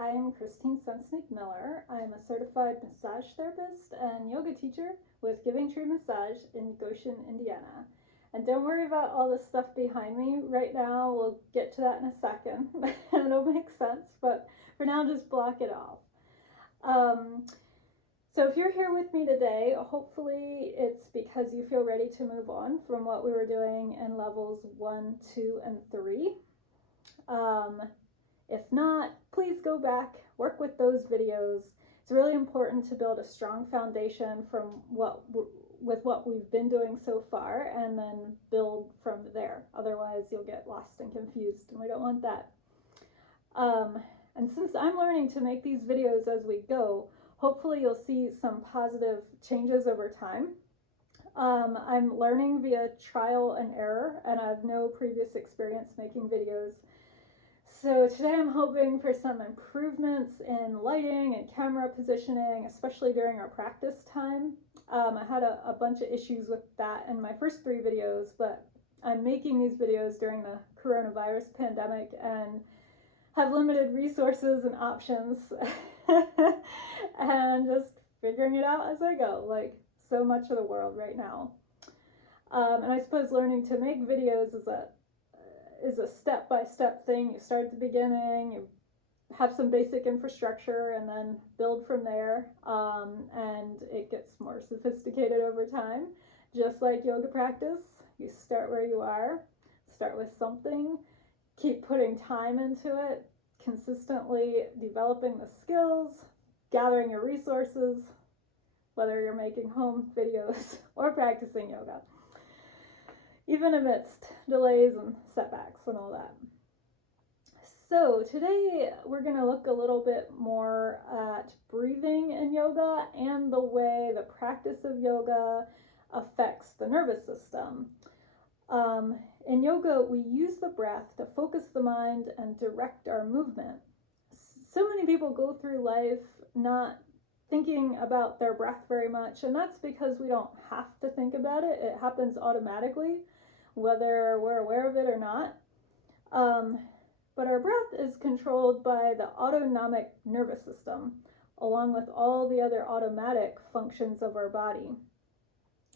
I'm Christine Sensnick-Miller. I'm a certified massage therapist and yoga teacher with Giving Tree Massage in Goshen, Indiana. And don't worry about all the stuff behind me right now. We'll get to that in a second. It'll make sense, but for now, just block it off. So if you're here with me today, hopefully it's because you feel ready to move on from what we were doing in levels 1, 2, and 3. If not, please go back, work with those videos. It's really important to build a strong foundation from what we've been doing so far, and then build from there. Otherwise, you'll get lost and confused, and we don't want that. And since I'm learning to make these videos as we go, hopefully you'll see some positive changes over time. I'm learning via trial and error, and I have no previous experience making videos. So today I'm hoping for some improvements in lighting and camera positioning, especially during our practice time. I had a bunch of issues with that in my first 3 videos, but I'm making these videos during the coronavirus pandemic and have limited resources and options and just figuring it out as I go, like so much of the world right now. And I suppose learning to make videos is a step-by-step thing. You start at the beginning, you have some basic infrastructure, and then build from there, and it gets more sophisticated over time. Just like yoga practice, you start where you are, start with something, keep putting time into it, consistently developing the skills, gathering your resources, whether you're making home videos or practicing yoga, even amidst delays and setbacks and all that. So today we're going to look a little bit more at breathing in yoga and the way the practice of yoga affects the nervous system. In yoga, we use the breath to focus the mind and direct our movement. So many people go through life not thinking about their breath very much, and that's because we don't have to think about it. It happens automatically, whether we're aware of it or not. But our breath is controlled by the autonomic nervous system, along with all the other automatic functions of our body.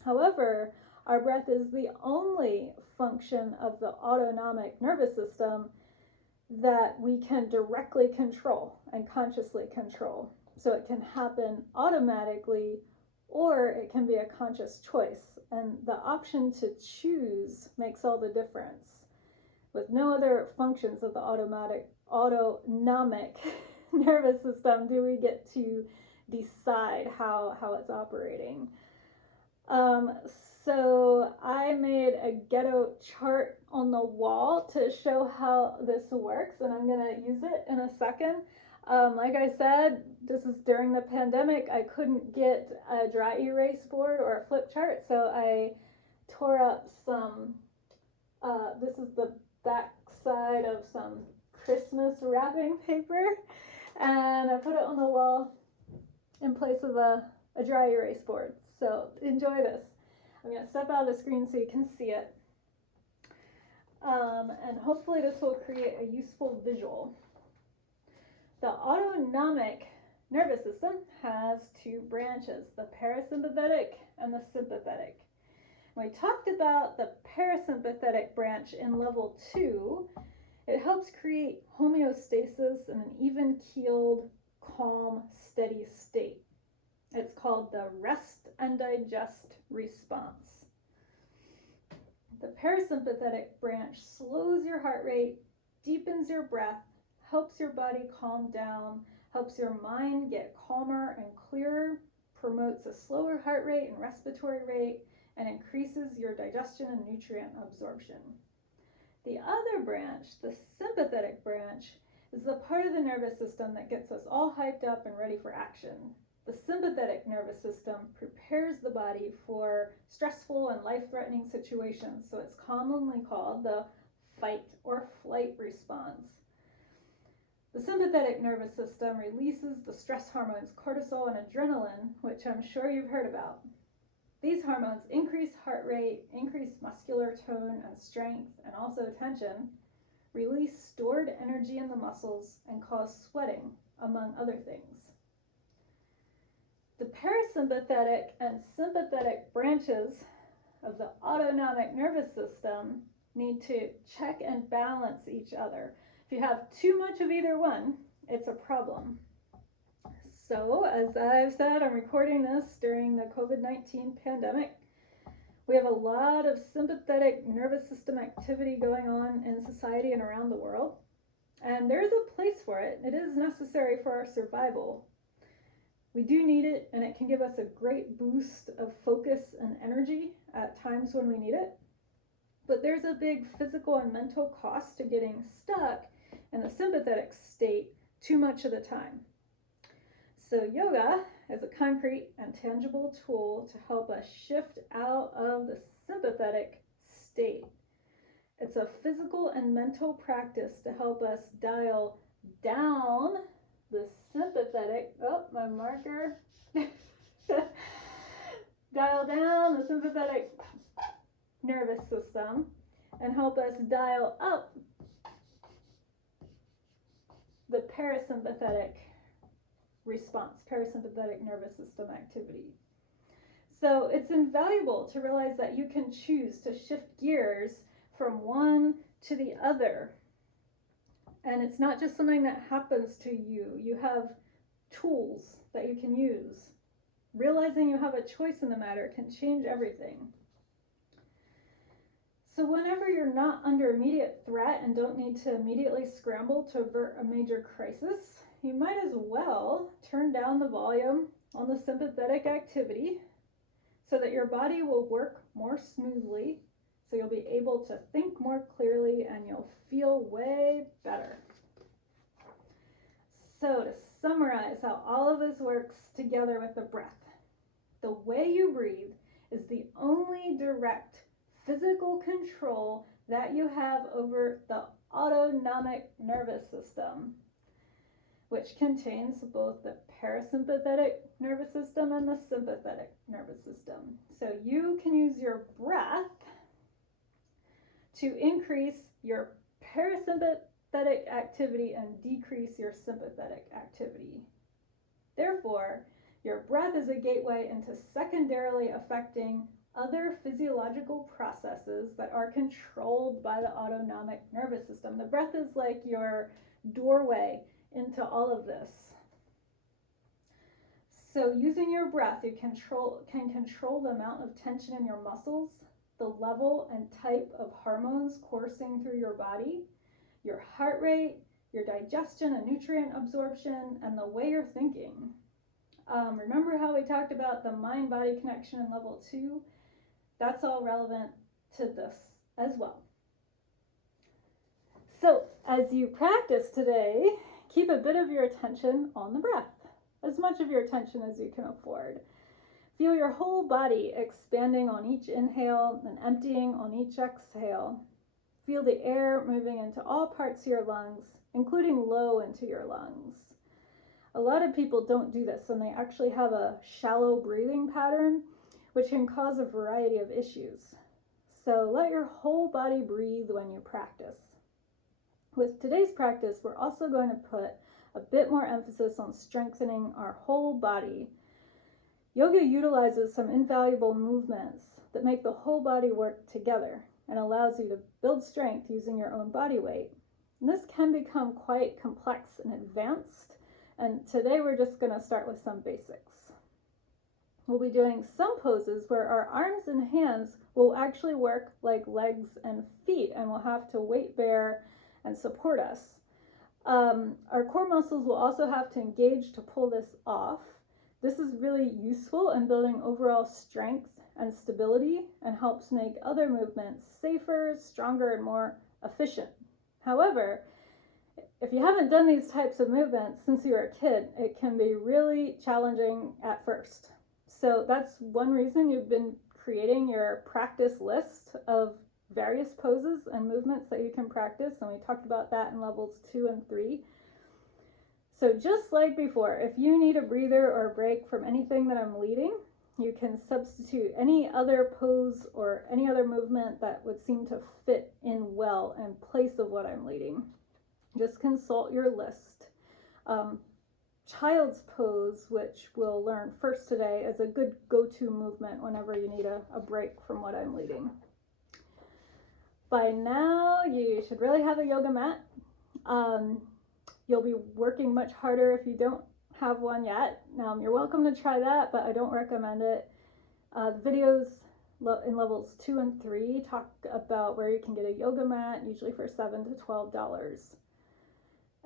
However, our breath is the only function of the autonomic nervous system that we can directly control and consciously control. So it can happen automatically, or it can be a conscious choice. And the option to choose makes all the difference. With no other functions of the autonomic nervous system do we get to decide how it's operating. So I made a ghetto chart on the wall to show how this works, and I'm going to use it in a second. Like I said, this is during the pandemic. I couldn't get a dry erase board or a flip chart, so I tore up some, this is the back side of some Christmas wrapping paper, and I put it on the wall in place of a dry erase board. So enjoy this. I'm going to step out of the screen so you can see it. And hopefully this will create a useful visual. The autonomic nervous system has 2 branches, the parasympathetic and the sympathetic. When we talked about the parasympathetic branch in level 2, it helps create homeostasis and an even-keeled, calm, steady state. It's called the rest and digest response. The parasympathetic branch slows your heart rate, deepens your breath, helps your body calm down, helps your mind get calmer and clearer, promotes a slower heart rate and respiratory rate, and increases your digestion and nutrient absorption. The other branch, the sympathetic branch, is the part of the nervous system that gets us all hyped up and ready for action. The sympathetic nervous system prepares the body for stressful and life-threatening situations, so it's commonly called the fight or flight response. The sympathetic nervous system releases the stress hormones cortisol and adrenaline, which I'm sure you've heard about. These hormones increase heart rate, increase muscular tone and strength, and also tension, release stored energy in the muscles, and cause sweating, among other things. The parasympathetic and sympathetic branches of the autonomic nervous system need to check and balance each other. If you have too much of either one, it's a problem. So, as I've said, I'm recording this during the COVID-19 pandemic. We have a lot of sympathetic nervous system activity going on in society and around the world. And there's a place for it. It is necessary for our survival. We do need it, and it can give us a great boost of focus and energy at times when we need it. But there's a big physical and mental cost to getting stuck in the sympathetic state too much of the time. So yoga is a concrete and tangible tool to help us shift out of the sympathetic state. It's a physical and mental practice to help us dial down the sympathetic, my marker, dial down the sympathetic nervous system and help us dial up the parasympathetic response, parasympathetic nervous system activity. So it's invaluable to realize that you can choose to shift gears from one to the other. And it's not just something that happens to you. You have tools that you can use. Realizing you have a choice in the matter can change everything. So whenever you're not under immediate threat and don't need to immediately scramble to avert a major crisis, you might as well turn down the volume on the sympathetic activity so that your body will work more smoothly, so you'll be able to think more clearly and you'll feel way better. So to summarize how all of this works together with the breath, the way you breathe is the only direct physical control that you have over the autonomic nervous system, which contains both the parasympathetic nervous system and the sympathetic nervous system. So you can use your breath to increase your parasympathetic activity and decrease your sympathetic activity. Therefore, your breath is a gateway into secondarily affecting other physiological processes that are controlled by the autonomic nervous system. The breath is like your doorway into all of this. So using your breath, you can control the amount of tension in your muscles, the level and type of hormones coursing through your body, your heart rate, your digestion and nutrient absorption, and the way you're thinking. Remember how we talked about the mind-body connection in level 2? That's all relevant to this as well. So as you practice today, keep a bit of your attention on the breath, as much of your attention as you can afford. Feel your whole body expanding on each inhale and emptying on each exhale. Feel the air moving into all parts of your lungs, including low into your lungs. A lot of people don't do this, and they actually have a shallow breathing pattern, which can cause a variety of issues. So let your whole body breathe when you practice. With today's practice, we're also going to put a bit more emphasis on strengthening our whole body. Yoga utilizes some invaluable movements that make the whole body work together and allows you to build strength using your own body weight. And this can become quite complex and advanced, and today we're just going to start with some basics. We'll be doing some poses where our arms and hands will actually work like legs and feet, and we'll have to weight bear and support us. Our core muscles will also have to engage to pull this off. This is really useful in building overall strength and stability and helps make other movements safer, stronger, and more efficient. However, if you haven't done these types of movements since you were a kid, it can be really challenging at first. So that's one reason you've been creating your practice list of various poses and movements that you can practice, and we talked about that in levels 2 and 3. So just like before, if you need a breather or a break from anything that I'm leading, You can substitute any other pose or any other movement that would seem to fit in well in place of what I'm leading. Just consult your list. Child's pose, which we'll learn first today, is a good go-to movement whenever you need a break from what I'm leading. By now, you should really have a yoga mat. You'll be working much harder if you don't have one yet. You're welcome to try that, but I don't recommend it. The videos in levels 2 and 3 talk about where you can get a yoga mat, usually for $7 to $12.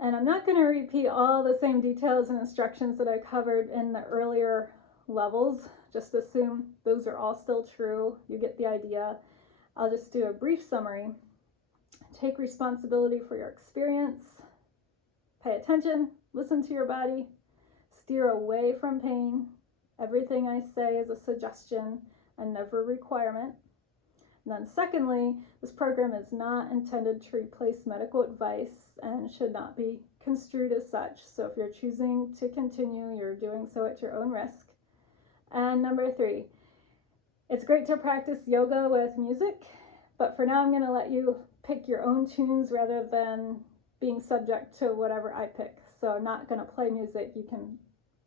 And I'm not going to repeat all the same details and instructions that I covered in the earlier levels. Just assume those are all still true. You get the idea. I'll just do a brief summary. Take responsibility for your experience. Pay attention. Listen to your body. Steer away from pain. Everything I say is a suggestion and never a requirement. And then secondly, this program is not intended to replace medical advice and should not be construed as such. So if you're choosing to continue, you're doing so at your own risk. And number 3, it's great to practice yoga with music, but for now I'm going to let you pick your own tunes rather than being subject to whatever I pick. So I'm not going to play music. You can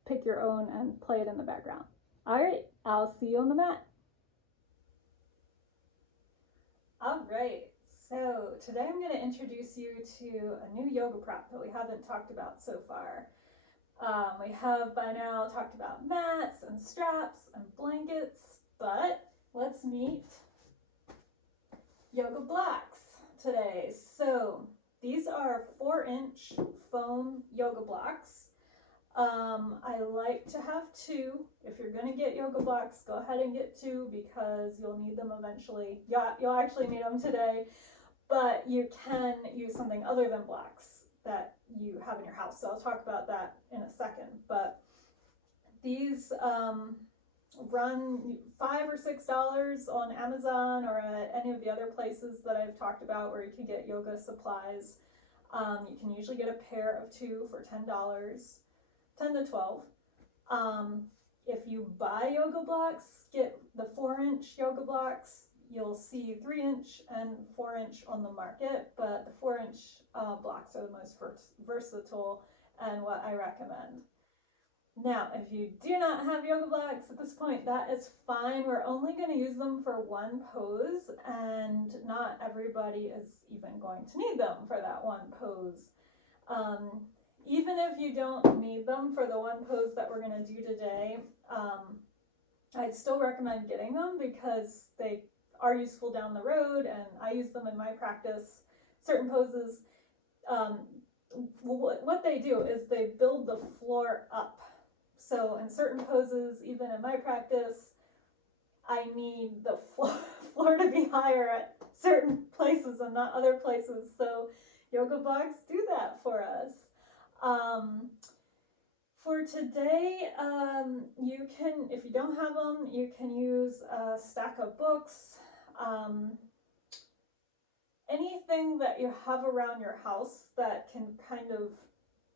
pick your own and play it in the background. All right, I'll see you on the mat. All right, so today I'm going to introduce you to a new yoga prop that we haven't talked about so far. We have by now talked about mats and straps and blankets, but let's meet yoga blocks today. So these are 4-inch foam yoga blocks. I like to have 2. If you're going to get yoga blocks, go ahead and get 2 because you'll need them eventually. You'll actually need them today, but you can use something other than blocks that you have in your house. So I'll talk about that in a second. But these run $5 or $6 on Amazon or at any of the other places that I've talked about where you can get yoga supplies. You can usually get a pair of 2 for $10. 10 to 12. If you buy yoga blocks, get the 4-inch yoga blocks. You'll see 3-inch and 4-inch on the market, but the 4-inch blocks are the most versatile and what I recommend. Now, if you do not have yoga blocks at this point, that is fine. We're only going to use them for one pose, and not everybody is even going to need them for that one pose. Even if you don't need them for the one pose that we're going to do today, I'd still recommend getting them because they are useful down the road, and I use them in my practice. Certain poses, what they do is they build the floor up. So in certain poses, even in my practice, I need the floor to be higher at certain places and not other places. So yoga blocks do that for us. For today, you can, if you don't have them, you can use a stack of books, anything that you have around your house that can kind of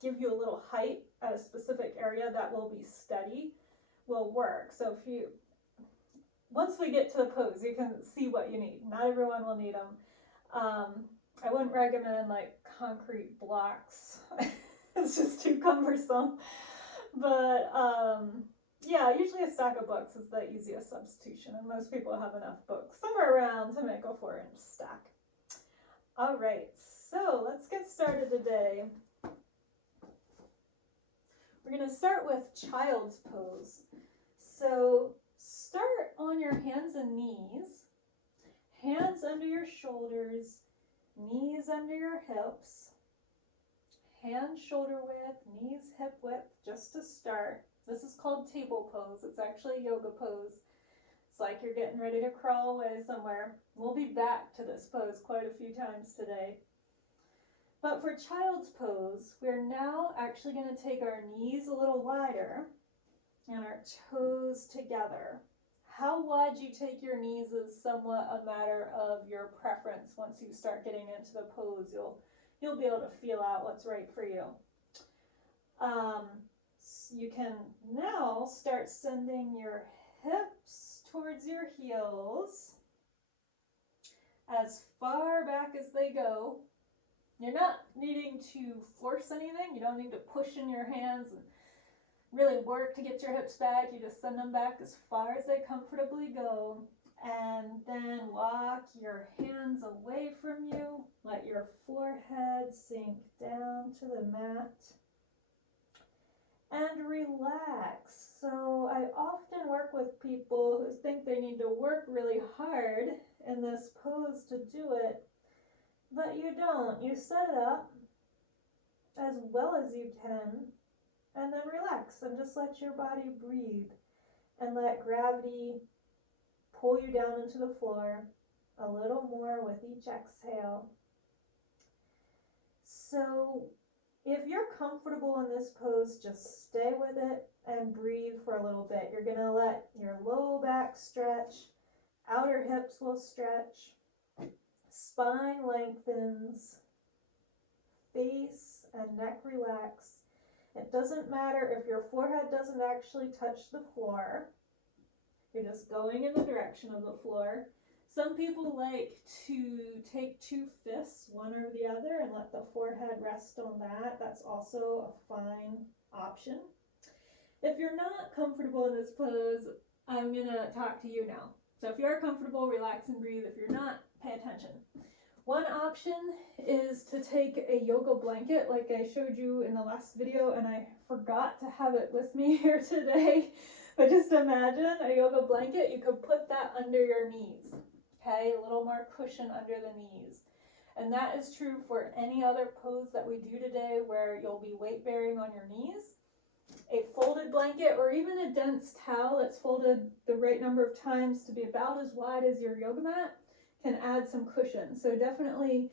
give you a little height at a specific area that will be steady will work. So once we get to the pose, you can see what you need. Not everyone will need them. I wouldn't recommend like concrete blocks. It's just too cumbersome. But yeah, usually a stack of books is the easiest substitution, and most people have enough books somewhere around to make a 4-inch stack. All right, so let's get started today. We're going to start with child's pose. So start on your hands and knees, hands under your shoulders, knees under your hips. Hands shoulder width, knees hip width, just to start. This is called table pose. It's actually a yoga pose. It's like you're getting ready to crawl away somewhere. We'll be back to this pose quite a few times today. But for child's pose, we're now actually going to take our knees a little wider and our toes together. How wide you take your knees is somewhat a matter of your preference. Once you start getting into the pose, you'll be able to feel out what's right for you. You can now start sending your hips towards your heels, as far back as they go. You're not needing to force anything. You don't need to push in your hands and really work to get your hips back. You just send them back as far as they comfortably go. And then walk your hands away from you. Let your forehead sink down to the mat. And relax. So I often work with people who think they need to work really hard in this pose to do it, but you don't. You set it up as well as you can, and then relax and just let your body breathe and let gravity pull you down into the floor a little more with each exhale. So if you're comfortable in this pose, just stay with it and breathe for a little bit. You're going to let your low back stretch, outer hips will stretch, spine lengthens, face and neck relax. It doesn't matter if your forehead doesn't actually touch the floor. You're just going in the direction of the floor. Some people like to take two fists, one over the other, and let the forehead rest on that. That's also a fine option. If you're not comfortable in this pose, I'm going to talk to you now. So if you're comfortable, relax and breathe. If you're not, pay attention. One option is to take a yoga blanket like I showed you in the last video, and I forgot to have it with me here today. But just imagine a yoga blanket. You could put that under your knees. Okay, a little more cushion under the knees. And that is true for any other pose that we do today where you'll be weight bearing on your knees. A folded blanket or even a dense towel that's folded the right number of times to be about as wide as your yoga mat can add some cushion. So definitely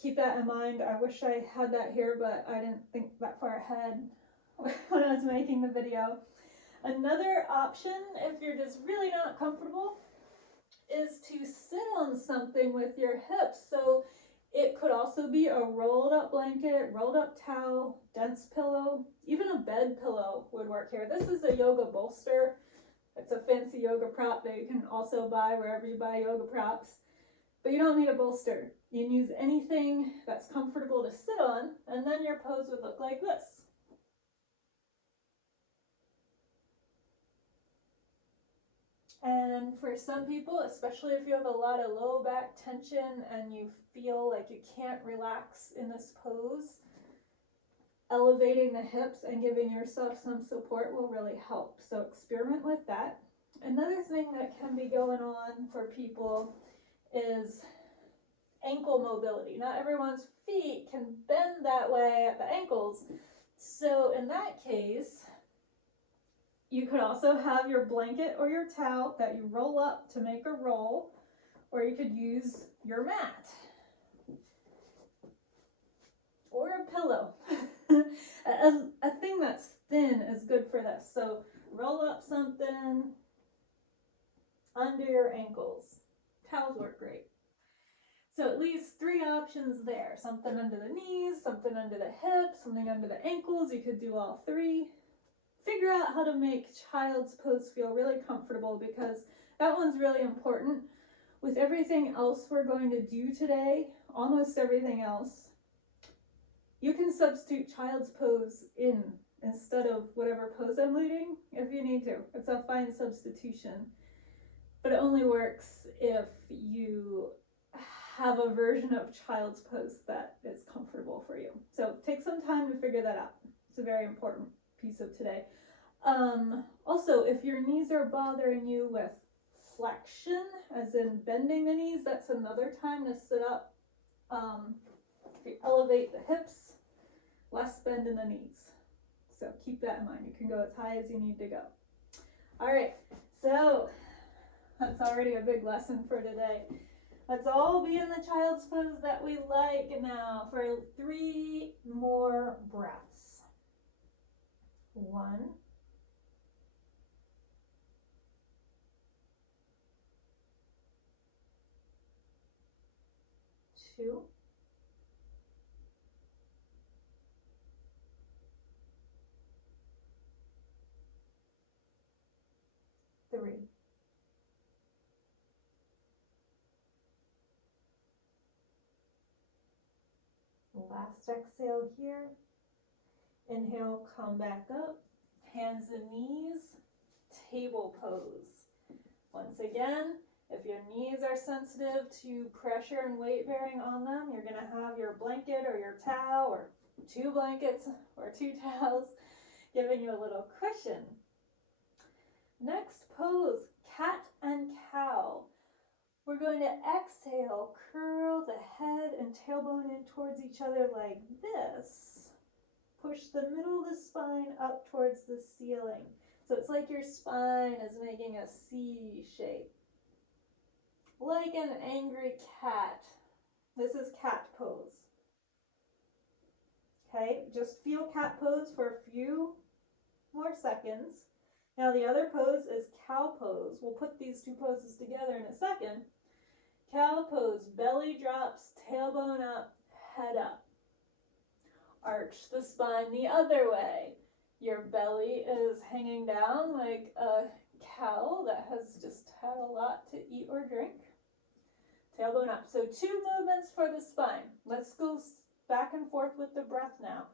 keep that in mind. I wish I had that here, but I didn't think that far ahead when I was making the video. Another option, if you're just really not comfortable, is to sit on something with your hips. So it could also be a rolled up blanket, rolled up towel, dense pillow, even a bed pillow would work here. This is a yoga bolster. It's a fancy yoga prop that you can also buy wherever you buy yoga props. But you don't need a bolster. You can use anything that's comfortable to sit on, and then your pose would look like this. And for some people, especially if you have a lot of low back tension and you feel like you can't relax in this pose, elevating the hips and giving yourself some support will really help. So experiment with that. Another thing that can be going on for people is ankle mobility. Not everyone's feet can bend that way at the ankles. So in that case, you could also have your blanket or your towel that you roll up to make a roll, or you could use your mat or a pillow. a thing that's thin is good for this. So roll up something under your ankles. Towels work great. So at least 3 options there. Something under the knees, something under the hips, something under the ankles. You could do all 3. Figure out how to make child's pose feel really comfortable, because that one's really important. With everything else we're going to do today, almost everything else, you can substitute child's pose in instead of whatever pose I'm leading if you need to. It's a fine substitution. But it only works if you have a version of child's pose that is comfortable for you. So take some time to figure that out. It's a very important piece of today. Also, if your knees are bothering you with flexion, as in bending the knees, that's another time to sit up. If you elevate the hips, less bend in the knees. So keep that in mind. You can go as high as you need to go. All right, so that's already a big lesson for today. Let's all be in the child's pose that we like now for 3 more breaths. 1, 2, 3. Last exhale here. Inhale, come back up. Hands and knees, table pose. Once again, if your knees are sensitive to pressure and weight bearing on them, you're going to have your blanket or your towel or 2 blankets or 2 towels giving you a little cushion. Next pose, cat and cow. We're going to exhale, curl the head and tailbone in towards each other like this. Push the middle of the spine up towards the ceiling. So it's like your spine is making a C shape. Like an angry cat. This is cat pose. Okay, just feel cat pose for a few more seconds. Now the other pose is cow pose. We'll put these 2 poses together in a second. Cow pose, belly drops, tailbone up, head up. Arch the spine the other way. Your belly is hanging down like a cow that has just had a lot to eat or drink. Tailbone up. So 2 movements for the spine. Let's go back and forth with the breath now.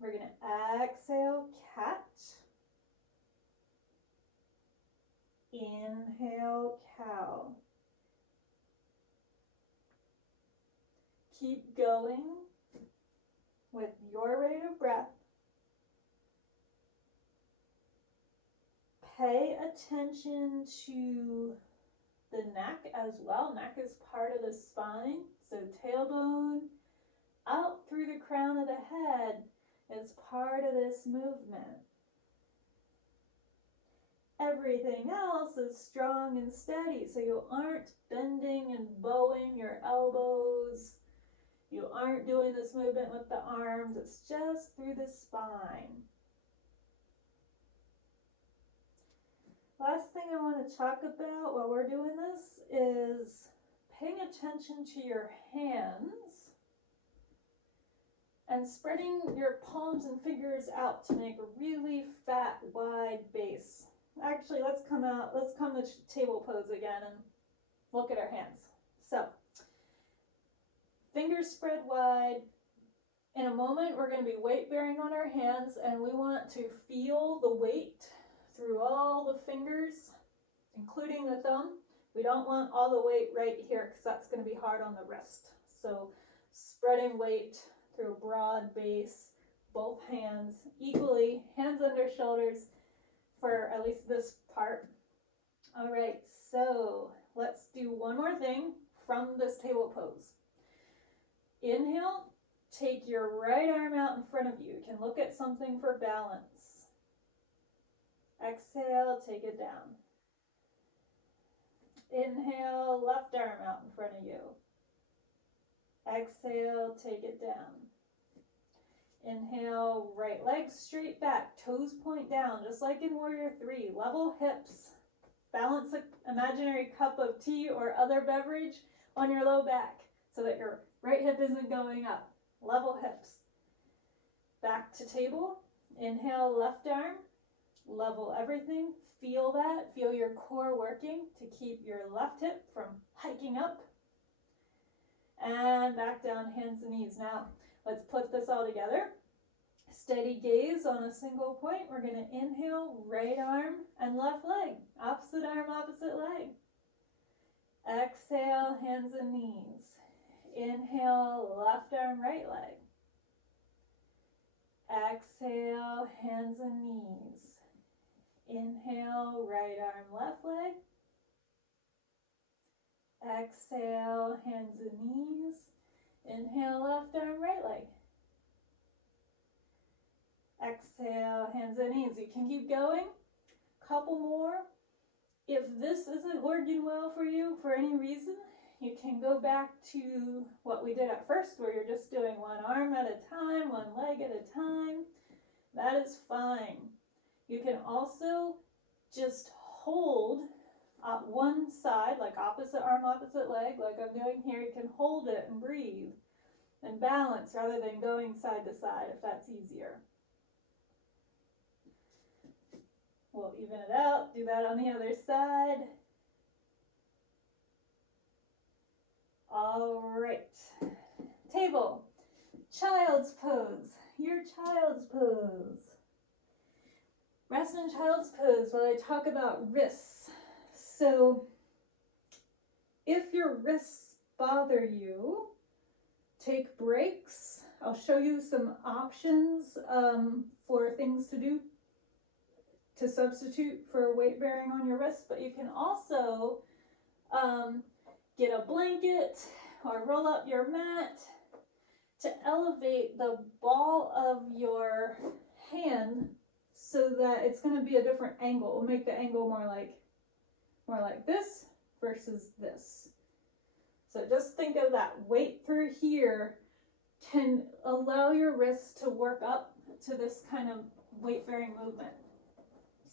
We're going to exhale, cat. Inhale, cow. Keep going with your rate of breath. Pay attention to the neck as well. Neck is part of the spine, so tailbone out through the crown of the head is part of this movement. Everything else is strong and steady, so you aren't bending and bowing your elbows. You aren't doing this movement with the arms. It's just through the spine. Last thing I want to talk about while we're doing this is paying attention to your hands and spreading your palms and fingers out to make a really fat, wide base. Actually, let's come to table pose again and look at our hands. So, fingers spread wide. In a moment, we're going to be weight bearing on our hands, and we want to feel the weight through all the fingers, including the thumb. We don't want all the weight right here because that's going to be hard on the wrist. So spreading weight through a broad base, both hands equally, hands under shoulders for at least this part. All right, so let's do one more thing from this table pose. Inhale, take your right arm out in front of you. You can look at something for balance. Exhale, take it down. Inhale, left arm out in front of you. Exhale, take it down. Inhale, right leg straight back, toes point down, just like in Warrior 3. Level hips. Balance an imaginary cup of tea or other beverage on your low back so that your right hip isn't going up. Level hips. Back to table. Inhale, left arm. Level everything. Feel that. Feel your core working to keep your left hip from hiking up. And back down, hands and knees. Now, let's put this all together. Steady gaze on a single point. We're going to inhale, right arm and left leg. Opposite arm, opposite leg. Exhale, hands and knees. Inhale, left arm, right leg. Exhale, hands and knees. Inhale, right arm, left leg. Exhale, hands and knees. Inhale, left arm, right leg. Exhale, hands and knees. You can keep going. Couple more. If this isn't working well for you for any reason, you can go back to what we did at first, where you're just doing one arm at a time, one leg at a time. That is fine. You can also just hold one side, like opposite arm, opposite leg, like I'm doing here. You can hold it and breathe and balance rather than going side to side if that's easier. We'll even it out. Do that on the other side. All right. Table. Child's pose, your child's pose. Rest in child's pose while I talk about wrists. So if your wrists bother you, take breaks. I'll show you some options for things to do to substitute for weight bearing on your wrists, but you can also get a blanket or roll up your mat to elevate the ball of your hand so that it's going to be a different angle. We'll make the angle more like this versus this. So just think of that weight through here can allow your wrists to work up to this kind of weight bearing movement.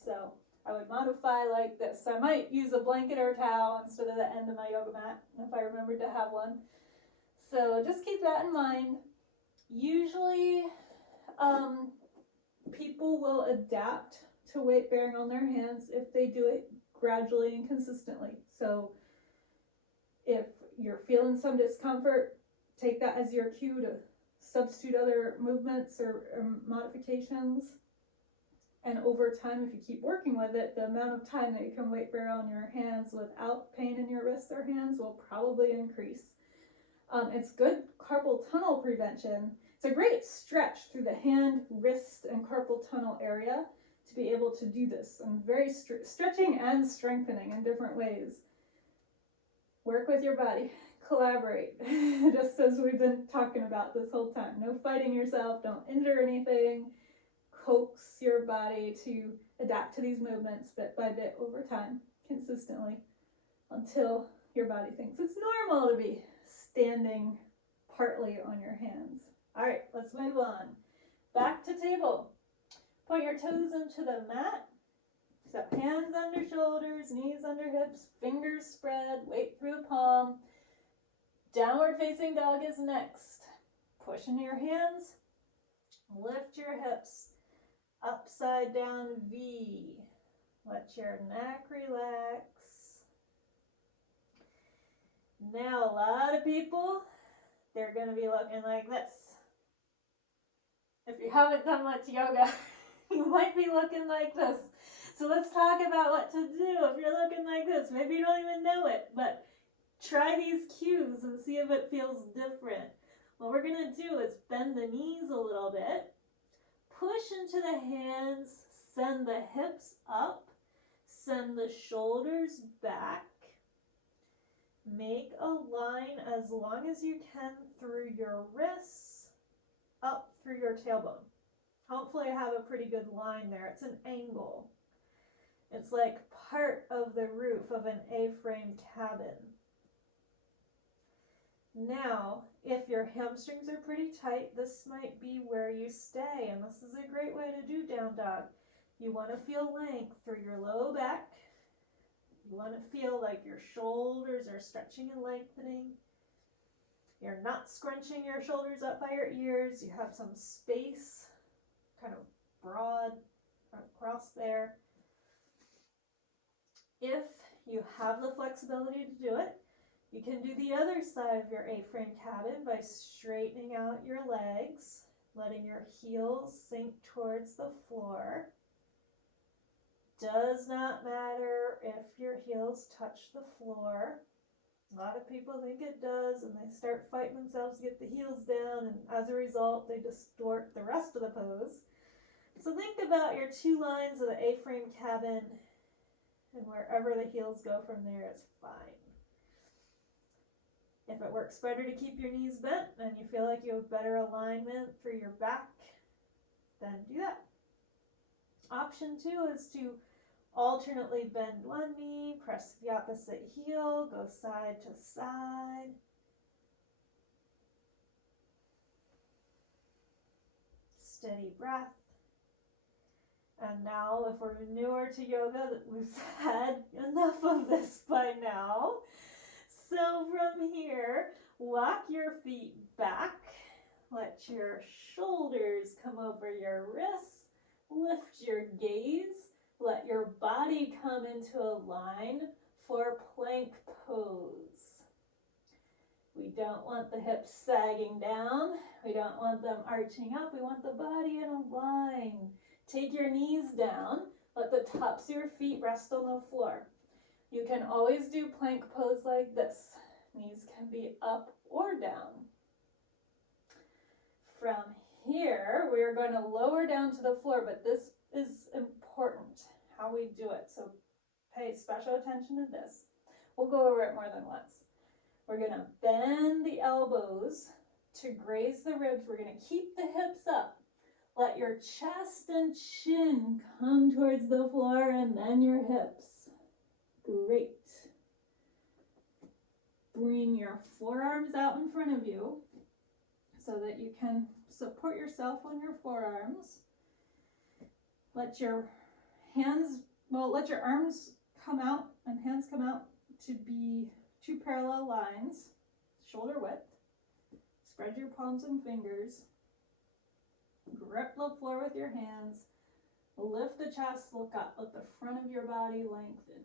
So I would modify like this. So I might use a blanket or a towel instead of the end of my yoga mat if I remembered to have one. So just keep that in mind. Usually people will adapt to weight bearing on their hands if they do it gradually and consistently. So if you're feeling some discomfort, take that as your cue to substitute other movements or modifications. And over time, if you keep working with it, the amount of time that you can weight bear on your hands without pain in your wrists or hands will probably increase. It's good carpal tunnel prevention. It's a great stretch through the hand, wrist, and carpal tunnel area to be able to do this. And very stretching and strengthening in different ways. Work with your body. Collaborate, just as we've been talking about this whole time. No fighting yourself. Don't injure anything. Coax your body to adapt to these movements bit by bit over time, consistently, until your body thinks it's normal to be standing partly on your hands. All right, let's move on. Back to table. Point your toes into the mat. So hands under shoulders, knees under hips, fingers spread, weight through the palm. Downward facing dog is next. Push into your hands, lift your hips, upside down V. Let your neck relax. Now a lot of people, they're going to be looking like this. If you haven't done much yoga, you might be looking like this. So let's talk about what to do if you're looking like this. Maybe you don't even know it, but try these cues and see if it feels different. What we're going to do is bend the knees a little bit, push into the hands, send the hips up, send the shoulders back. Make a line as long as you can through your wrists, up through your tailbone. Hopefully I have a pretty good line there. It's an angle. It's like part of the roof of an A-frame cabin. Now, if your hamstrings are pretty tight, this might be where you stay, and this is a great way to do down dog. You want to feel length through your low back. You want to feel like your shoulders are stretching and lengthening. You're not scrunching your shoulders up by your ears. You have some space, kind of broad across there. If you have the flexibility to do it, you can do the other side of your A-frame cabin by straightening out your legs, letting your heels sink towards the floor. Does not matter if your heels touch the floor. A lot of people think it does, and they start fighting themselves to get the heels down, and as a result, they distort the rest of the pose. So think about your two lines of the A-frame cabin, and wherever the heels go from there is fine. If it works better to keep your knees bent and you feel like you have better alignment for your back, then do that. Option 2 is to alternately bend one knee, press the opposite heel, go side to side. Steady breath. And now, if we're newer to yoga, we've had enough of this by now. So from here, walk your feet back. Let your shoulders come over your wrists. Lift your gaze. Let your body come into a line for plank pose. We don't want the hips sagging down. We don't want them arching up. We want the body in a line. Take your knees down. Let the tops of your feet rest on the floor. You can always do plank pose like this. Knees can be up or down. From here, we're going to lower down to the floor, but this is important, how we do it. So pay special attention to this. We'll go over it more than once. We're going to bend the elbows to graze the ribs. We're going to keep the hips up. Let your chest and chin come towards the floor and then your hips. Great. Bring your forearms out in front of you so that you can support yourself on your forearms. Let your arms come out and hands come out to be 2 parallel lines, shoulder width. Spread your palms and fingers. Grip the floor with your hands. Lift the chest, look up. Let the front of your body lengthen.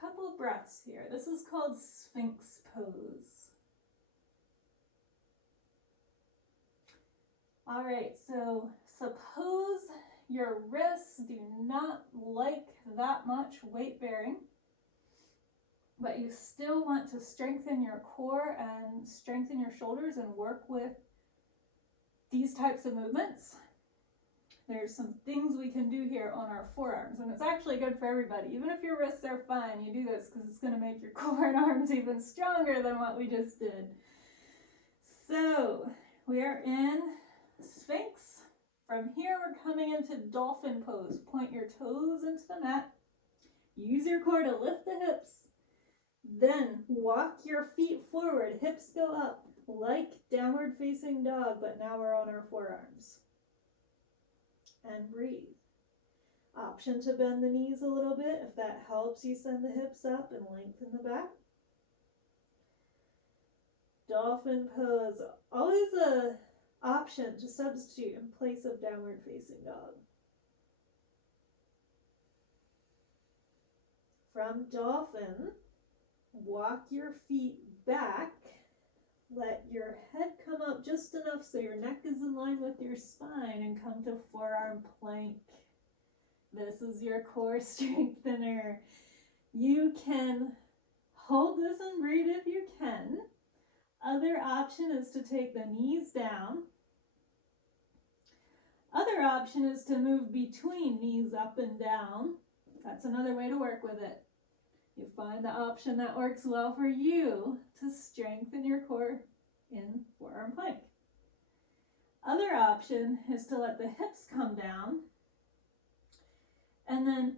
Couple breaths here. This is called Sphinx pose. All right, so suppose your wrists do not like that much weight bearing, but you still want to strengthen your core and strengthen your shoulders and work with these types of movements. There's some things we can do here on our forearms, and it's actually good for everybody. Even if your wrists are fine, you do this because it's going to make your core and arms even stronger than what we just did. So we are in Sphinx. From here, we're coming into dolphin pose. Point your toes into the mat. Use your core to lift the hips. Then walk your feet forward. Hips go up like downward facing dog, but now we're on our forearms. And breathe. Option to bend the knees a little bit. If that helps you send the hips up and lengthen the back. Dolphin pose. Always a option to substitute in place of downward facing dog. From dolphin, walk your feet back. Let your head come up just enough so your neck is in line with your spine and come to forearm plank. This is your core strengthener. You can hold this and breathe if you can. Other option is to take the knees down. Other option is to move between knees up and down. That's another way to work with it. You find the option that works well for you to strengthen your core in forearm plank. Other option is to let the hips come down, and then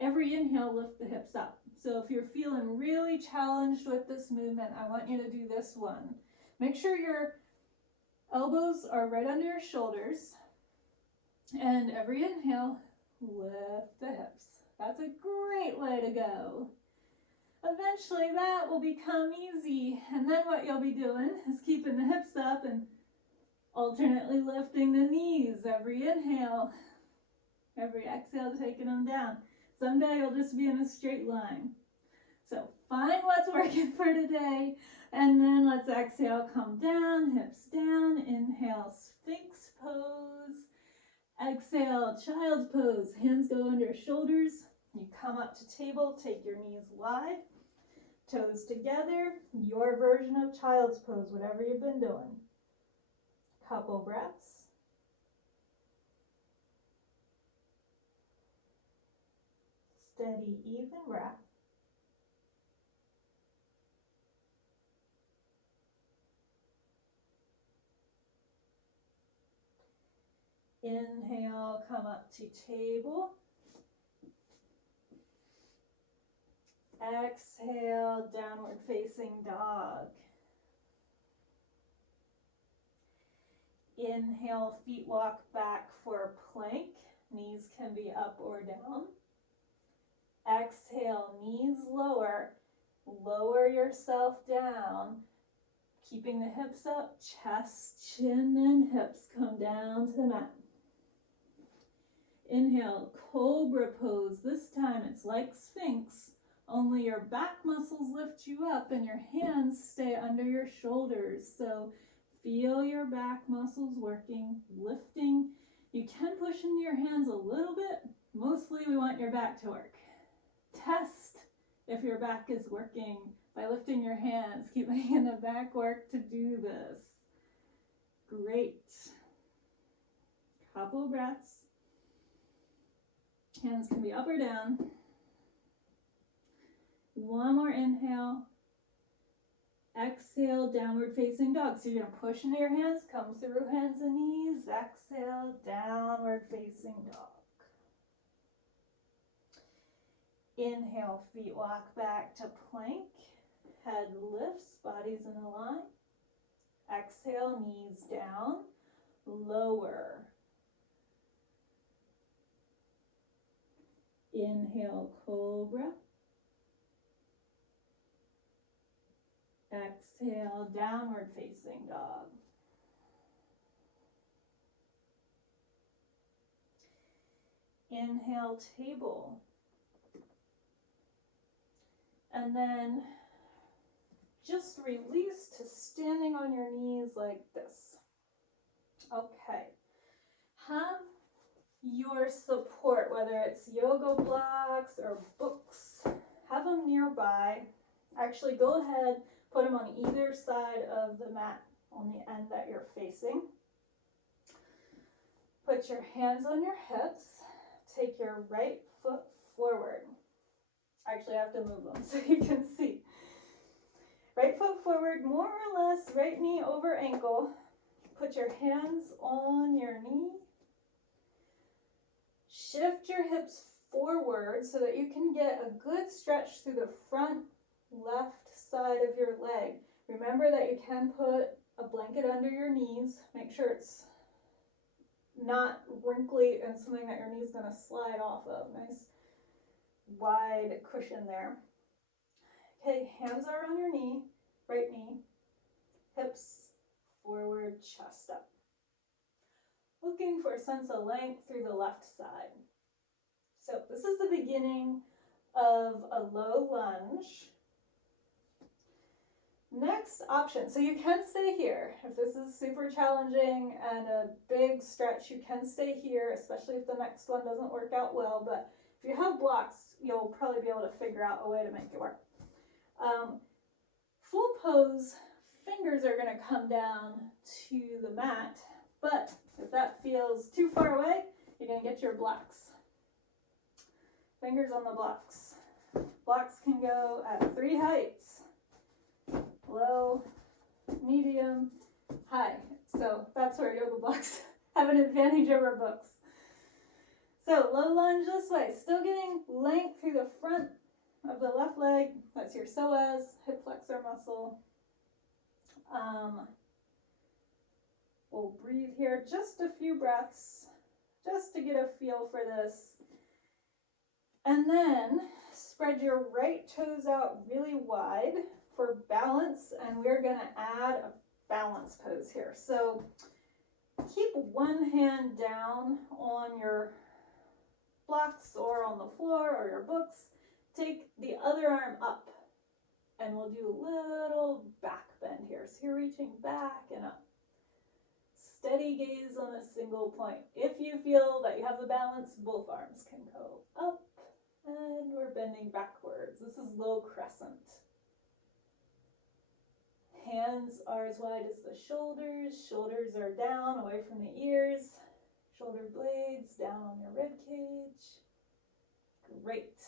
every inhale, lift the hips up. So if you're feeling really challenged with this movement, I want you to do this one. Make sure your elbows are right under your shoulders, and every inhale, lift the hips. That's a great way to go. Eventually that will become easy, and then what you'll be doing is keeping the hips up and alternately lifting the knees. Every inhale, every exhale, taking them down. Someday you'll just be in a straight line. So find what's working for today, and then let's exhale, come down, hips down. Inhale, Sphinx pose. Exhale, child's pose. Hands go under shoulders. You come up to table, take your knees wide, toes together. Your version of child's pose, whatever you've been doing. Couple breaths. Steady, even breath. Inhale, come up to table. Exhale, downward facing dog. Inhale, feet walk back for plank. Knees can be up or down. Exhale, knees lower. Lower yourself down. Keeping the hips up, chest, chin, and hips come down to the mat. Inhale, cobra pose. This time it's like Sphinx. Only your back muscles lift you up and your hands stay under your shoulders. So feel your back muscles working, lifting. You can push into your hands a little bit. Mostly we want your back to work. Test if your back is working by lifting your hands. Keep making the back work to do this. Great. Couple of breaths. Hands can be up or down. One more inhale. Exhale, downward facing dog. So you're going to push into your hands, come through hands and knees. Exhale, downward facing dog. Inhale, feet walk back to plank. Head lifts, body's in a line. Exhale, knees down, lower. Inhale, cobra. Exhale, downward facing dog. Inhale, table. And then just release to standing on your knees like this. Okay. Have your support, whether it's yoga blocks or books, have them nearby. Actually, go ahead, put them on either side of the mat on the end that you're facing. Put your hands on your hips. Take your right foot forward. Actually, I have to move them so you can see. Right foot forward, more or less, right knee over ankle. Put your hands on your knee. Shift your hips forward so that you can get a good stretch through the front left side of your leg. Remember that you can put a blanket under your knees. Make sure it's not wrinkly and something that your knee's going to slide off of. Nice wide cushion there. Okay, hands are on your knee, right knee, hips forward, chest up. Looking for a sense of length through the left side. So this is the beginning of a low lunge. Next option, so you can stay here. If this is super challenging and a big stretch, you can stay here, especially if the next one doesn't work out well. But if you have blocks, you'll probably be able to figure out a way to make it work. Full pose, fingers are going to come down to the mat, but if that feels too far away, you're going to get your blocks. Fingers on the blocks. Blocks can go at 3 heights. Low, medium, high. So that's where yoga blocks have an advantage over books. So low lunge this way, still getting length through the front of the left leg. That's your psoas, hip flexor muscle. We'll breathe here just a few breaths, just to get a feel for this. And then spread your right toes out really wide for balance, and we're going to add a balance pose here. So keep one hand down on your blocks or on the floor or your books. Take the other arm up, and we'll do a little back bend here. So you're reaching back and up. Steady gaze on a single point. If you feel that you have the balance, both arms can go up, and we're bending backwards. This is low crescent. Hands are as wide as the shoulders. Shoulders are down, away from the ears. Shoulder blades down on your rib cage. Great.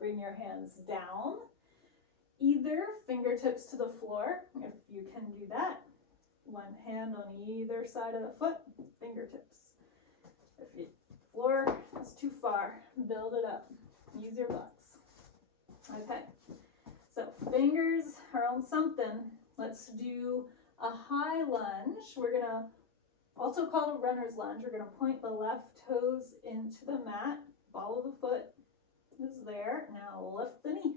Bring your hands down. Either fingertips to the floor, if you can do that. One hand on either side of the foot, fingertips. If the floor is too far, build it up. Use your blocks. Okay, so fingers are on something. Let's do a high lunge. We're gonna, also called a runner's lunge. We're gonna point the left toes into the mat. Ball of the foot is there. Now lift the knee.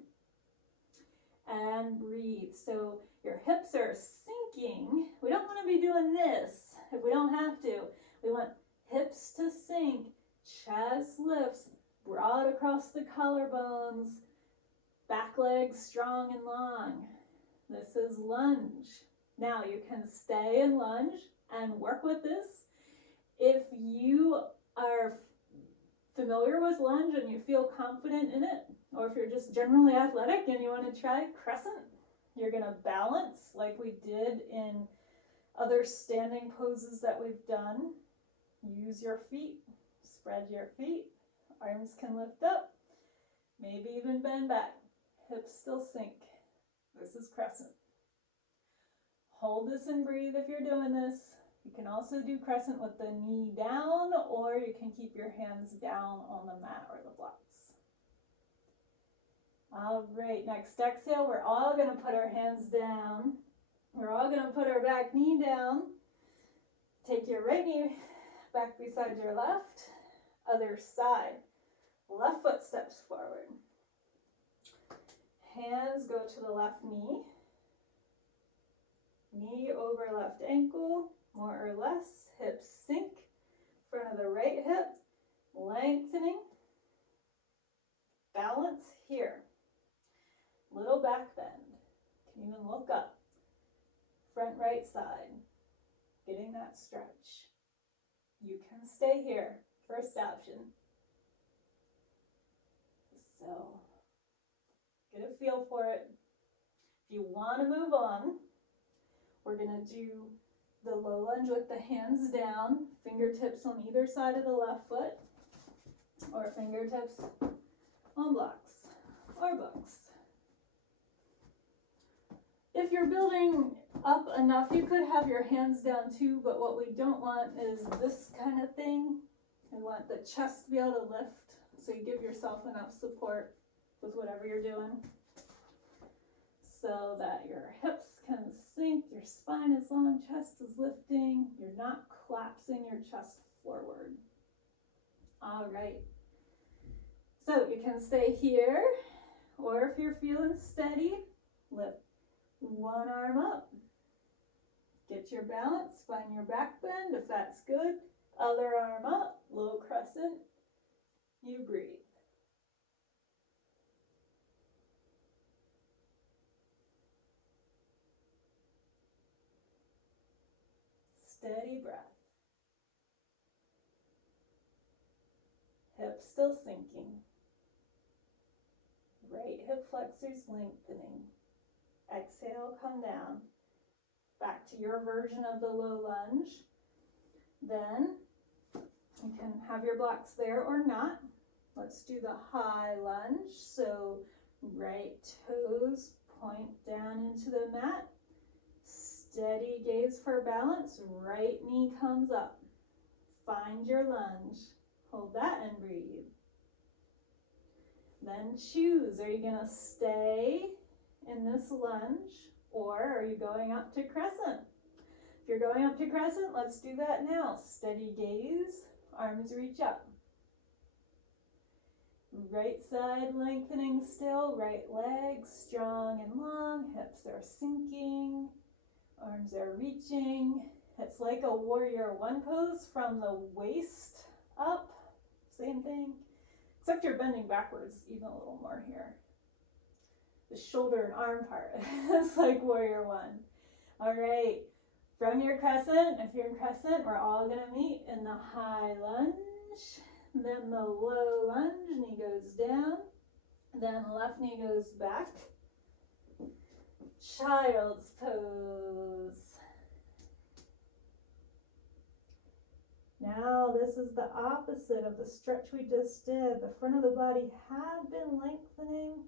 And breathe. So your hips are sinking. We don't want to be doing this if we don't have to. We want hips to sink, chest lifts, broad across the collarbones, Back leg strong and long. This is lunge. Now you can stay in lunge and work with this. If you are familiar with lunge and you feel confident in it, or if you're just generally athletic and you want to try crescent, you're going to balance like we did in other standing poses that we've done. Use your feet, spread your feet, arms can lift up, maybe even bend back, hips still sink. This is crescent. Hold this and breathe if you're doing this. You can also do crescent with the knee down, or you can keep your hands down on the mat or the blocks. All right, next exhale, we're all going to put our hands down. We're all going to put our back knee down. Take your right knee back beside your left. Other side. Left foot steps forward. Hands go to the left knee. Knee over left ankle, more or less. Hips sink. Front of the right hip. Lengthening. Balance here. Little back bend. Can even look up. Front right side. Getting that stretch. You can stay here. First option. So, get a feel for it. If you want to move on, we're going to do the low lunge with the hands down, fingertips on either side of the left foot, or fingertips on blocks or books. If you're building up enough, you could have your hands down too, but what we don't want is this kind of thing. We want the chest to be able to lift, so you give yourself enough support with whatever you're doing so that your hips can sink, your spine is long, chest is lifting, you're not collapsing your chest forward. All right. So you can stay here, or if you're feeling steady, lift one arm up. Get your balance, find your back bend if that's good. Other arm up, low crescent. You breathe. Steady breath. Hips still sinking. Right hip flexors lengthening. Exhale, come down. Back to your version of the low lunge. Then you can have your blocks there or not. Let's do the high lunge. So right toes point down into the mat. Steady gaze for balance. Right knee comes up. Find your lunge. Hold that and breathe. Then choose. Are you going to stay in this lunge, or are you going up to crescent? If you're going up to crescent, let's do that now. Steady gaze. Arms reach up. Right side lengthening still. Right leg strong and long. Hips are sinking. Arms are reaching. It's like a warrior one pose from the waist up. Same thing. Except you're bending backwards even a little more here. The shoulder and arm part is like warrior one. All right. From your crescent, if you're in crescent, we're all going to meet in the high lunge. Then the low lunge, knee goes down. Then left knee goes back. Child's pose. Now this is the opposite of the stretch we just did. The front of the body had been lengthening.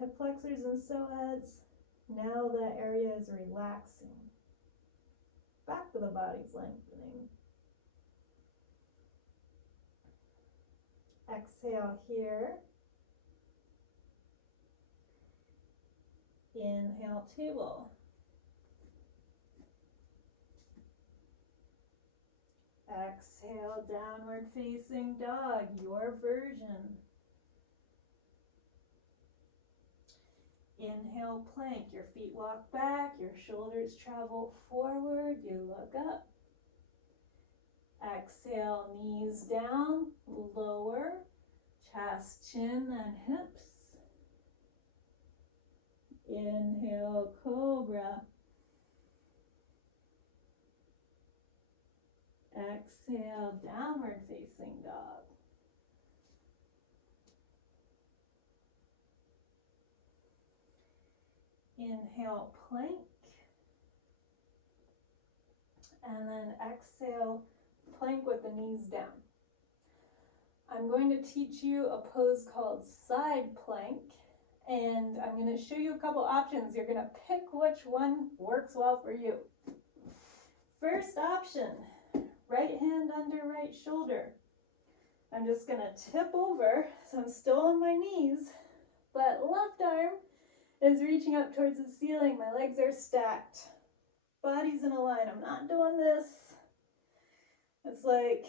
Hip flexors and psoas. Now that area is relaxing. Back of the body's lengthening. Exhale here. Inhale, table. Exhale, downward facing dog, your version. Inhale, plank. Your feet walk back, your shoulders travel forward, you look up. Exhale, knees down, lower, chest, chin, and hips. Inhale, cobra. Exhale, downward facing dog. Inhale, plank. And then exhale, plank with the knees down. I'm going to teach you a pose called side plank, and I'm going to show you a couple options. You're going to pick which one works well for you. First option, right hand under right shoulder. I'm just going to tip over, so I'm still on my knees, but left arm is reaching up towards the ceiling. My legs are stacked. Body's in a line. I'm not doing this. It's like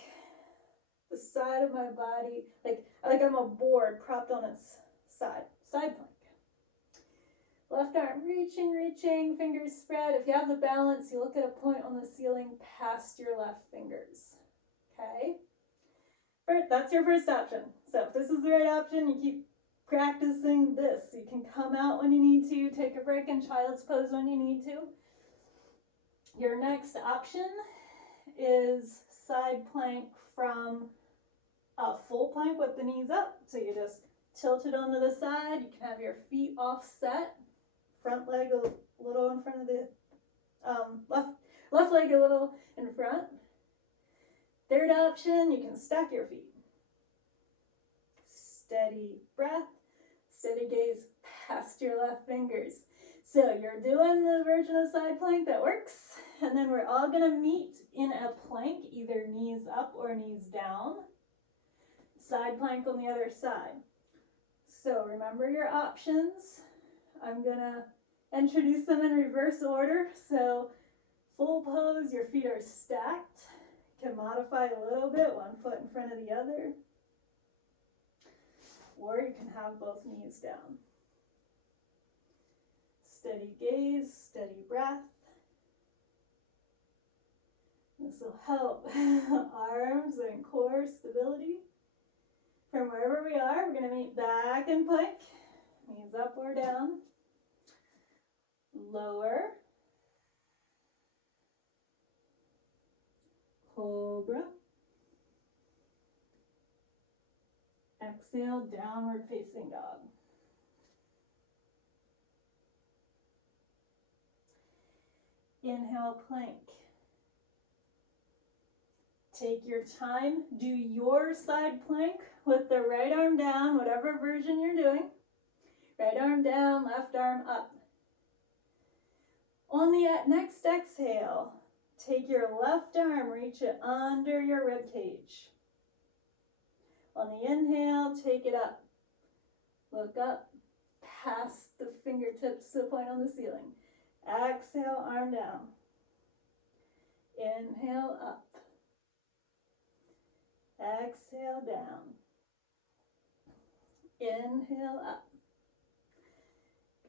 the side of my body, like I'm a board propped on its side. Side plank. Left arm reaching, reaching, fingers spread. If you have the balance, you look at a point on the ceiling past your left fingers. Okay? That's your first option. So if this is the right option, you keep practicing this. You can come out when you need to, take a break in child's pose when you need to. Your next option is side plank from a full plank with the knees up. So you just tilt it onto the side. You can have your feet offset. Front leg a little in front of the left leg a little in front. Third option, you can stack your feet. Steady breath, steady gaze past your left fingers. So you're doing the version of side plank that works, and then we're all gonna meet in a plank, either knees up or knees down. Side plank on the other side. So remember your options. I'm gonna introduce them in reverse order. So full pose, your feet are stacked. You can modify a little bit, one foot in front of the other. Or you can have both knees down. Steady gaze, steady breath. This will help arms and core stability. From wherever we are, we're going to meet back in plank. Knees up or down. Lower. Cobra. Exhale, downward facing dog. Inhale, plank. Take your time. Do your side plank with the right arm down, whatever version you're doing. Right arm down, left arm up. On the next exhale, take your left arm, reach it under your rib cage. On the inhale, take it up. Look up, past the fingertips to the point on the ceiling. Exhale, arm down. Inhale, up. Exhale, down. Inhale, up.